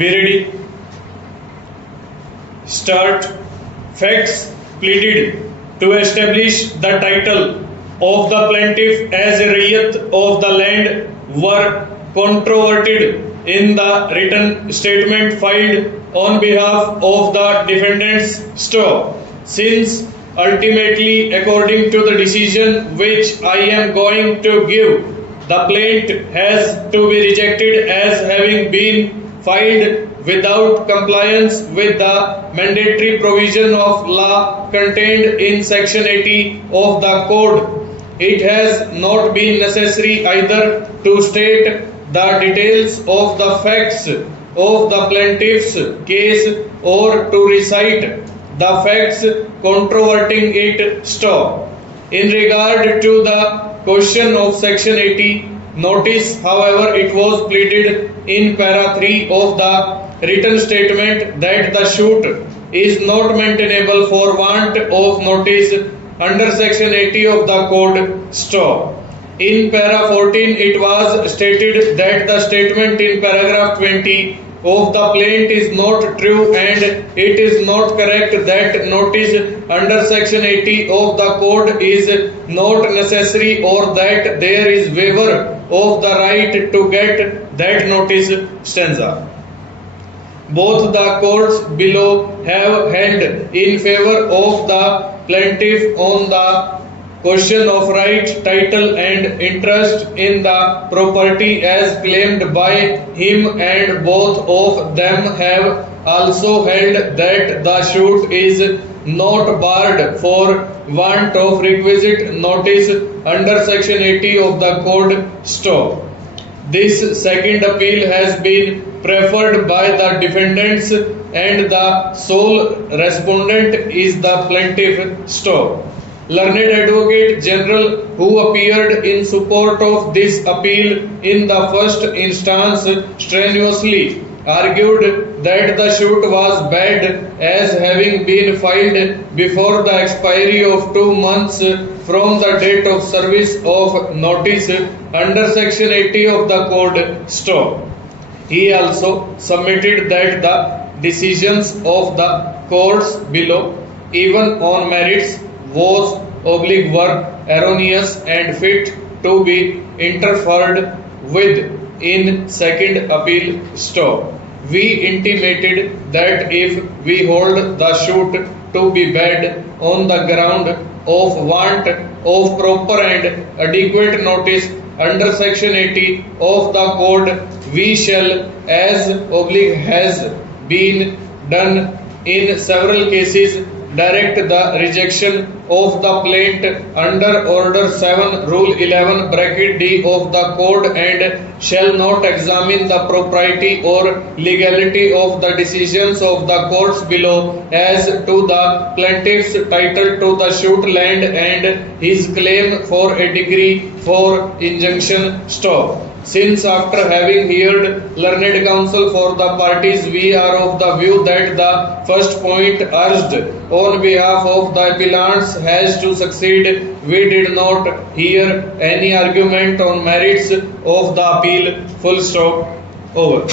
Be ready. Start. Facts pleaded to establish the title of the plaintiff as a riyat of the land were controverted in the written statement filed on behalf of the defendants. Since ultimately, according to the decision which I am going to give, the plaint has to be rejected as having been filed without compliance with the mandatory provision of law contained in section 80 of the code. It has not been necessary either to state the details of the facts of the plaintiff's case or to recite the facts controverting it. In regard to the question of section 80, notice, however, it was pleaded in para 3 of the written statement that the suit is not maintainable for want of notice under section 80 of the code. In para 14, it was stated that the statement in paragraph 20 of the plaint is not true and it is not correct that notice under section 80 of the code is not necessary or that there is waiver of the right to get that notice. Both the courts below have held in favor of the plaintiff on the question of right, title and interest in the property as claimed by him, and both of them have also held that the suit is not barred for want of requisite notice under section 80 of the code. This second appeal has been preferred by the defendants and the sole respondent is the plaintiff. Learned Advocate General, who appeared in support of this appeal in the first instance, strenuously argued that the suit was bad as having been filed before the expiry of 2 months from the date of service of notice under section 80 of the code. He also submitted that the decisions of the courts below, even on merits, were erroneous and fit to be interfered with in second appeal. We intimated that if we hold the suit to be bad on the ground of want of proper and adequate notice under section 80 of the code, we shall, as has been done in several cases, direct the rejection of the plaint under order 7 rule 11 bracket D of the code and shall not examine the propriety or legality of the decisions of the courts below as to the plaintiff's title to the suit land and his claim for a degree for injunction. Since after having heard learned counsel for the parties, we are of the view that the first point urged on behalf of the appellants has to succeed, we did not hear any argument on merits of the appeal. Over.